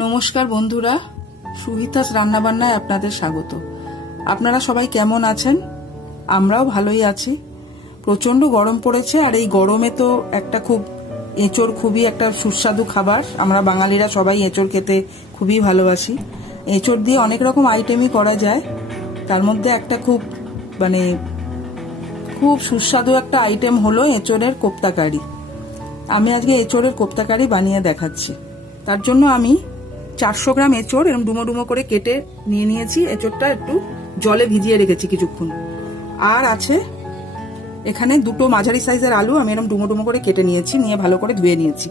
নমস্কার বন্ধুরা, সুহিতাস রান্নাবান্নায় আপনাদের স্বাগত। আপনারা সবাই কেমন আছেন? আমরাও ভালোই আছি। প্রচণ্ড গরম পড়েছে, আর এই গরমে তো একটা এঁচোড় খুবই একটা সুস্বাদু খাবার। আমরা বাঙালিরা সবাই এঁচোড় খেতে খুবই ভালোবাসি। এঁচোড় দিয়ে অনেক রকম আইটেমই করা যায়। তার মধ্যে একটা খুব সুস্বাদু একটা আইটেম হলো এঁচোড়ের কোপ্তা কারি। আমি আজকে এঁচোড়ের কোপ্তা কারি বানিয়ে দেখাচ্ছি। তার জন্য আমি 400 গ্রাম এঁচোড় এরকম ডুমো ডুমো করে কেটে নিয়ে নিয়েছি। এঁচোড়টা একটু জলে ভিজিয়ে রেখেছি কিছুক্ষণ। আর আছে এখানে দুটো মাঝারি সাইজের আলু আমি এরকম ডুমো ডুমো করে কেটে নিয়েছি, নিয়ে ভালো করে ধুয়ে নিয়েছি।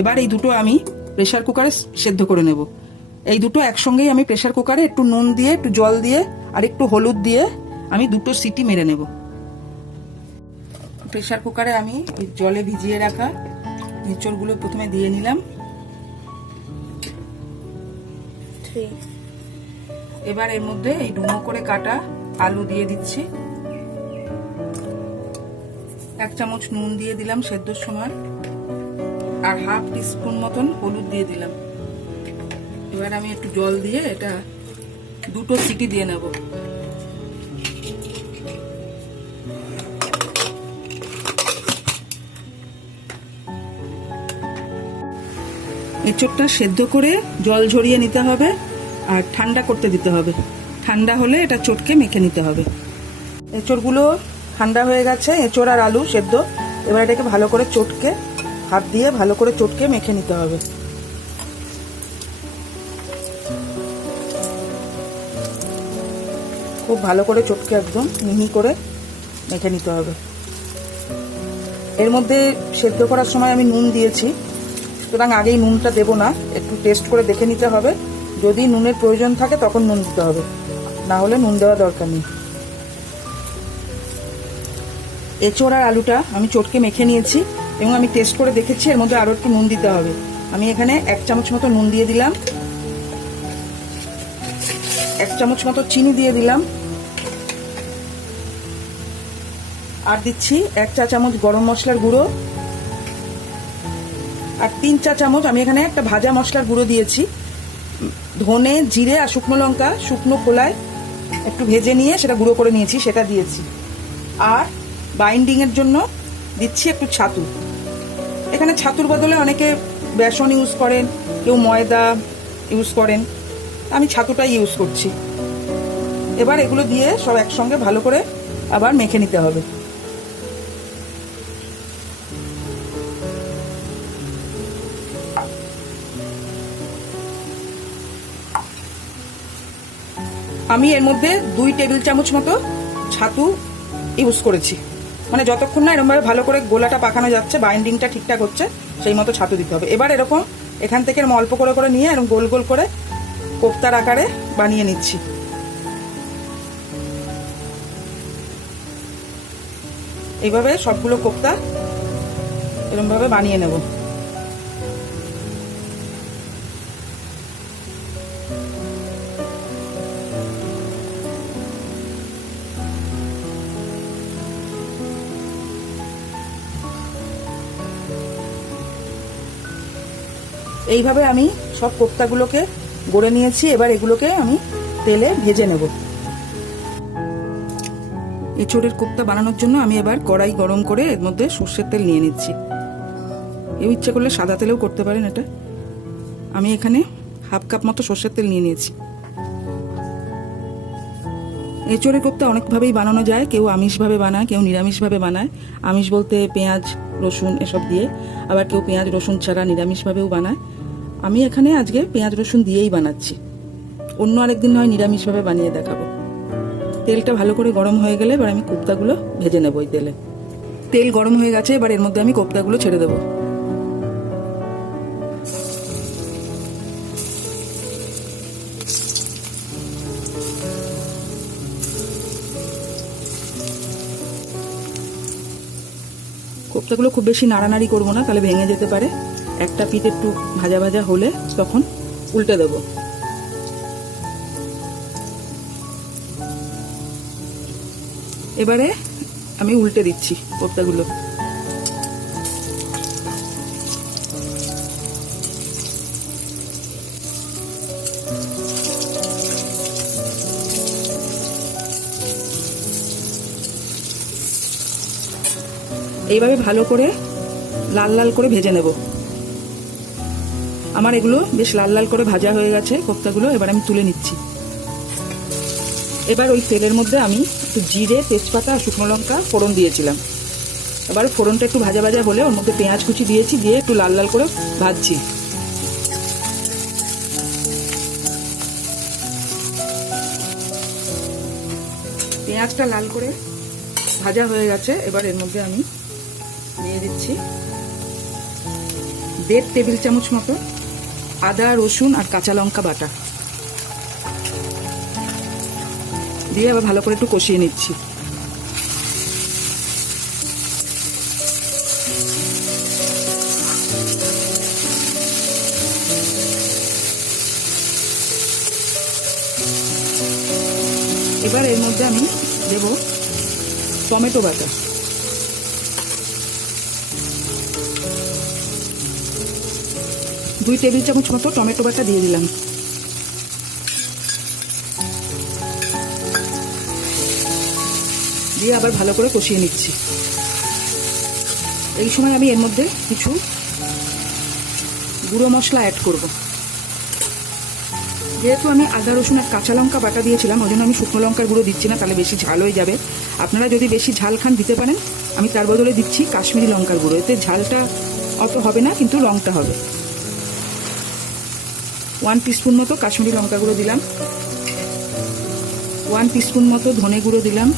এবার এই দুটো আমি প্রেসার কুকারে সেদ্ধ করে নেব। এই দুটো একসঙ্গেই আমি প্রেসার কুকারে একটু নুন দিয়ে, একটু জল দিয়ে আর একটু হলুদ দিয়ে আমি দুটো সিটি মেরে নেব। প্রেসার কুকারে আমি জলে ভিজিয়ে রাখা এঁচোড়গুলো প্রথমে দিয়ে নিলাম। এবার এর মধ্যে এই ডুমো করে কাটা আলু দিয়ে দিচ্ছি। 1 চামচ নুন দিয়ে দিলাম সেদ্ধর সময়, আর হাফ টিস্পুন মতন হলুদ দিয়ে দিলাম। এবার আমি একটু জল দিয়ে এটা দুটো সিটি দিয়ে নেব। এঁচোড়টা সেদ্ধ করে জল ঝরিয়ে নিতে হবে আর ঠান্ডা করতে দিতে হবে। ঠান্ডা হলে এটা চটকে মেখে নিতে হবে। এঁচোড়গুলো ঠান্ডা হয়ে গেছে, এঁচোড় আর আলু সেদ্ধ। এবার এটাকে ভালো করে চটকে, হাত দিয়ে ভালো করে চটকে মেখে নিতে হবে। খুব ভালো করে চটকে একদম মিহি করে মেখে নিতে হবে। এর মধ্যে সেদ্ধ করার সময় আমি নুন দিয়েছি, সুতরাং আগেই নুনটা দেবো না, একটু টেস্ট করে দেখে নিতে হবে। যদি নুনের প্রয়োজন থাকে তখন নুন দিতে হবে, না হলে নুন দেওয়া দরকার নেই। এঁচোড় আর আলুটা আমি চটকে মেখে নিয়েছি এবং আমি টেস্ট করে দেখেছি এর মধ্যে আরও একটু নুন দিতে হবে। আমি এখানে 1 চামচ মতো নুন দিয়ে দিলাম, 1 চামচ মতো চিনি দিয়ে দিলাম, আর দিচ্ছি 1 চা চামচ গরম মশলার গুঁড়ো, আর 3 চা চামচ আমি এখানে একটা ভাজা মশলার গুঁড়ো দিয়েছি। ধনে, জিরে আর শুকনো লঙ্কা শুকনো খোলায় একটু ভেজে নিয়ে সেটা গুঁড়ো করে নিয়েছি, সেটা দিয়েছি। আর বাইন্ডিং এর জন্য দিচ্ছি একটু ছাতু। এখানে ছাতুর বদলে অনেকে বেসন ইউজ করেন, কেউ ময়দা ইউজ করেন, আমি ছাতুটাই ইউজ করছি। এবার এগুলো দিয়ে সব একসঙ্গে ভালো করে আবার মেখে নিতে হবে। আমি এর মধ্যে 2 টেবিল চামচ মতো ছাতু ইউজ করেছি। মানে যতক্ষণ না এরকমভাবে ভালো করে গোলাটা পাকানো যাচ্ছে, বাইন্ডিংটা ঠিকঠাক হচ্ছে, সেই মতো ছাতু দিতে হবে। এবার এরকম এখান থেকে অল্প করে করে নিয়ে এরকম গোল গোল করে কোপ্তার আকারে বানিয়ে নিচ্ছি। এইভাবে সবগুলো কোপ্তা এরকমভাবে বানিয়ে নেব। এইভাবে আমি সব কোপ্তাগুলোকে গড়ে নিয়েছি। এবার এগুলোকে আমি তেলে ভেজে নেব। এঁচোড়ের কোপ্তা বানানোর জন্য আমি এবার কড়াই গরম করে এর মধ্যে সর্ষের তেল নিয়ে নিচ্ছি। কেউ ইচ্ছে করলে সাদা তেলেও করতে পারেন এটা। আমি এখানে হাফ কাপ মতো সর্ষের তেল নিয়ে নিয়েছি। এঁচোড়ের কোপ্তা অনেকভাবেই বানানো যায়। কেউ আমিষভাবে বানায়, কেউ নিরামিষভাবে বানায়। আমিষ বলতে পেঁয়াজ, রসুন এসব দিয়ে, আবার কেউ পেঁয়াজ রসুন ছাড়া নিরামিষভাবেও বানায়। আমি এখানে আজকে পেঁয়াজ রসুন দিয়েই বানাচ্ছি। অন্য আরেকদিন হয় নিরামিষভাবে বানিয়ে দেখাবো। তেলটা ভালো করে গরম হয়ে গেলে এবার আমি কোপ্তাগুলো ভেজে নেব। ওই তেলে তেল গরম হয়ে গেছে, এবার এর মধ্যে আমি কোপ্তাগুলো ছেড়ে দেবো। কোপ্তাগুলো খুব বেশি নাড়ানাড়ি করবো না, তাহলে ভেঙে যেতে পারে। একটা পিঠ একটু ভাজা ভাজা হলে তখন উল্টে দেব। এবারে আমি উল্টে দিচ্ছি কোপ্তাগুলো। এইভাবে ভালো করে লাল লাল করে ভেজে নেব। আমার এগুলো বেশ লাল লাল করে ভাজা হয়ে গেছে কোপ্তাগুলো, এবার আমি তুলে নিচ্ছি। এবার ওই তেলের মধ্যে আমি একটু জিরে, তেজপাতা আর শুকনো লঙ্কা ফোড়ন দিয়েছিলাম। এবার ফোড়নটা একটু ভাজা ভাজা হলে ওর মধ্যে পেঁয়াজ কুচি দিয়েছি, দিয়ে একটু লাল লাল করে ভাজছি। পেঁয়াজটা লাল করে ভাজা হয়ে গেছে, এবার এর মধ্যে আমি দিয়ে দিচ্ছি 1.5 টেবিল চামচ মতো আদা, রসুন আর কাঁচা লঙ্কা বাটা দিয়ে আবার ভালো করে একটু কষিয়ে নিচ্ছি। এবার এর মধ্যে আমি দেব টমেটো বাটা, 2 টেবিল চামচ মতো টমেটো বাটা দিয়ে দিলাম। দিয়ে আবার ভালো করে কষিয়ে নিচ্ছি। এই সময় আমি এর মধ্যে কিছু গুঁড়ো মশলা অ্যাড করব। যেহেতু আমি আদা, রসুন আর কাঁচা লঙ্কা বাটা দিয়েছিলাম, ওই জন্য আমি শুকনো লঙ্কার গুঁড়ো দিচ্ছি না, তাহলে বেশি ঝাল হয়ে যাবে। আপনারা যদি বেশি ঝাল খান দিতে পারেন, আমি তার বদলে দিচ্ছি কাশ্মীরি লঙ্কার গুঁড়ো। এতে ঝালটা অত হবে না, কিন্তু রঙটা হবে। 1 টিস্পুন মতো কাশ্মীরি লঙ্কা গুঁড়ো দিলাম, 1 টিস্পুন মতো ধনে গুঁড়ো দিলাম,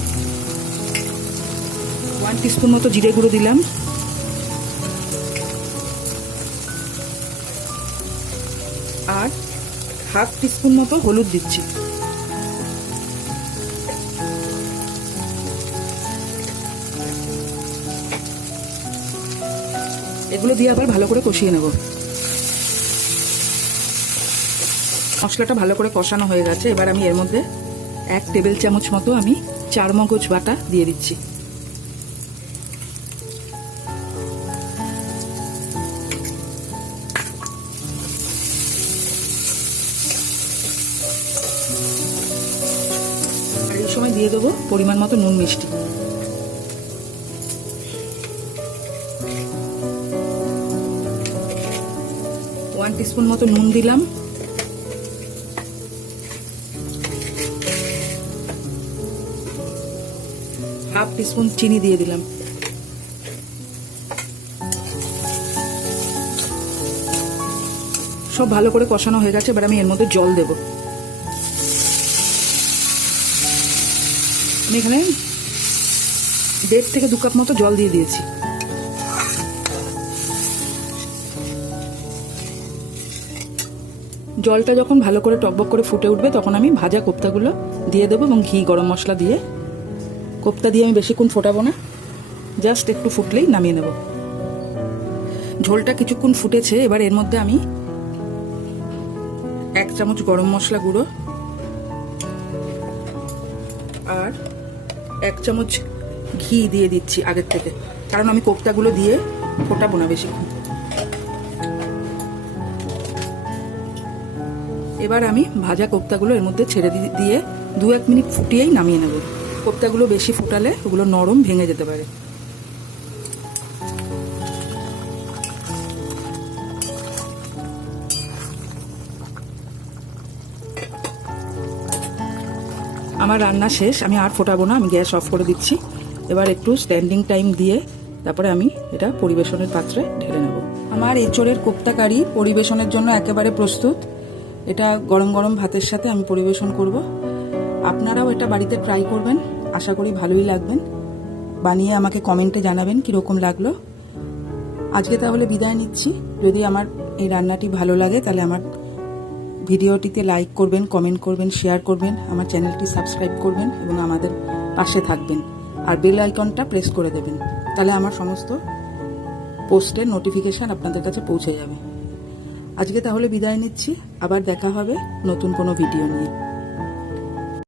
1 টিস্পুন মতো জিরে গুঁড়ো দিলাম, আর 1/2 টিস্পুন মতো হলুদ দিচ্ছি। এগুলো দিয়ে আবার ভালো করে কষিয়ে নেব। মশলাটা ভালো করে কষানো হয়ে গেছে, এবার আমি এর মধ্যে 1 টেবিল চামচ মতো আমি চারমগজ বাটা দিয়ে দিচ্ছি। আর এই সময় দিয়ে দেবো পরিমাণ মতো নুন মিষ্টি। ওয়ান টিস্পুন মতো নুন দিলাম, হাফ টিস্পুন চিনি দিয়ে দিলাম। সব ভালো করে কষানো হয়ে গেছে, এবার আমি এর মধ্যে জল দেব। আমি এখানে 1.5 থেকে 2 কাপ মতো জল দিয়ে দিয়েছি। জলটা যখন ভালো করে টকবক করে ফুটে উঠবে, তখন আমি ভাজা কোপ্তাগুলো দিয়ে দেবো এবং ঘি, গরম মশলা দিয়ে। কোপ্তা দিয়ে আমি বেশিক্ষণ ফোটাবো না, জাস্ট একটু ফুটলেই নামিয়ে নেব। ঝোলটা কিছুক্ষণ ফুটেছে, এবার এর মধ্যে আমি 1 চামচ গরম মশলা গুঁড়ো আর 1 চামচ ঘি দিয়ে দিচ্ছি আগের থেকে, কারণ আমি কোপ্তাগুলো দিয়ে ফোটাবো না বেশিক্ষণ। এবার আমি ভাজা কোপ্তাগুলো এর মধ্যে ছেড়ে দিয়ে 2-1 মিনিট ফুটিয়েই নামিয়ে নেব। কোপ্তাগুলো বেশি ফুটালে ওগুলো নরম, ভেঙে যেতে পারে। আমার রান্না শেষ, আমি আর ফোটাবো না, আমি গ্যাস অফ করে দিচ্ছি। এবার একটু স্ট্যান্ডিং টাইম দিয়ে তারপরে আমি এটা পরিবেশনের পাত্রে ঢেলে নেব। আমার এঁচোড়ের কোপ্তা কারি পরিবেশনের জন্য একেবারে প্রস্তুত। এটা গরম গরম ভাতের সাথে আমি পরিবেশন করব। আপনারাও এটা বাড়িতে ট্রাই করবেন, আশা করি ভালোই লাগবেন। বানিয়ে আমাকে কমেন্টে জানাবেন কীরকম লাগলো। আজকে তাহলে বিদায় নিচ্ছি। যদি আমার এই রান্নাটি ভালো লাগে তাহলে আমার ভিডিওটিতে লাইক করবেন, কমেন্ট করবেন, শেয়ার করবেন, আমার চ্যানেলটি সাবস্ক্রাইব করবেন এবং আমাদের পাশে থাকবেন। আর বেল আইকনটা প্রেস করে দেবেন, তাহলে আমার সমস্ত পোস্টের নোটিফিকেশান আপনাদের কাছে পৌঁছে যাবে। আজকে তাহলে বিদায় নিচ্ছি, আবার দেখা হবে নতুন কোনো ভিডিও নিয়ে।